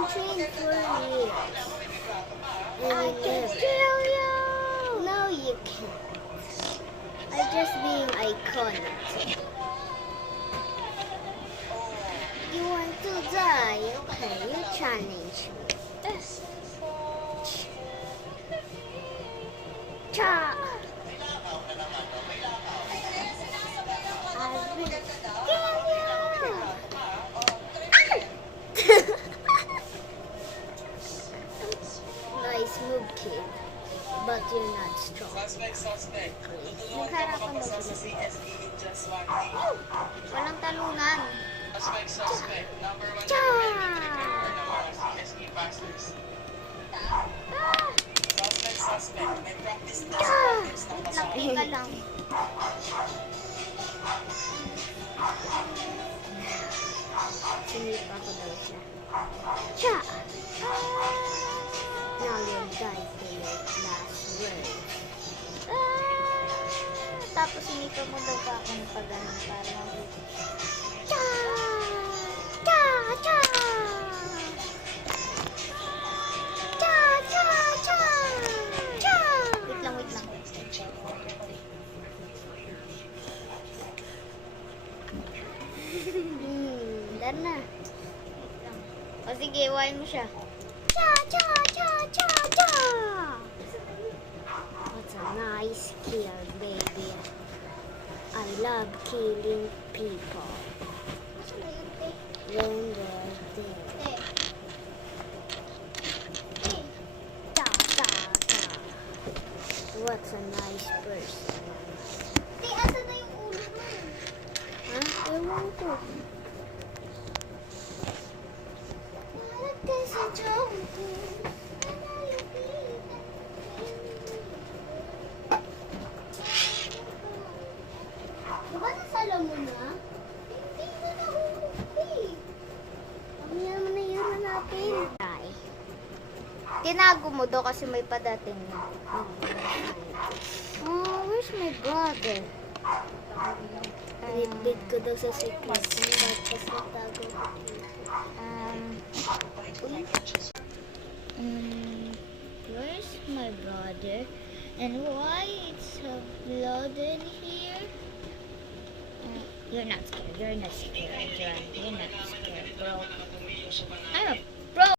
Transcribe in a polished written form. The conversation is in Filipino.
been trained for years. And I you can live. kill you! No, you can't. I'm just being iconic. You want to die? Okay, you challenge me. Cha! I will Kill you! Nice move, kid. But you're not strong. Suspect. Nagharapan daw Sa sila. CSE in just 1 day. Walang talunan. Suspect. Number 1 Cha! recommended return ng mga CSE passers. Suspect. May practice test Ah! tips ng Wait lang, kasama. teka lang. Sinipa ko daw siya. Cha! Now you'll die for your last word. Tapos sinito mo daw pa akong pagano para makita. Cha! Cha! Cha! Cha! Cha! Cha! Cha! Wait lang. Dar na. O sige, iwain mo siya. Cha! Cha! Cha! Cha! Cha! What's a nice kill, baby. I love killing people when they're dead. Cha! Cha! Cha! What's a nice person? Asa na yung ulo mo? Ha? Ewan ko. Bakit kasi joke ko? Diba nasala mo na? Hindi na nahuhupi. Mamaya mo na yun na natin. Die. Tinago mo daw kasi may padating na. Oh, where's my brother? Bit ko daw sa secret. Tapos natago ko dito. Where's my brother? And why it's blood in here? You're not scared. You're not scared, John. You're not scared, bro. I'm a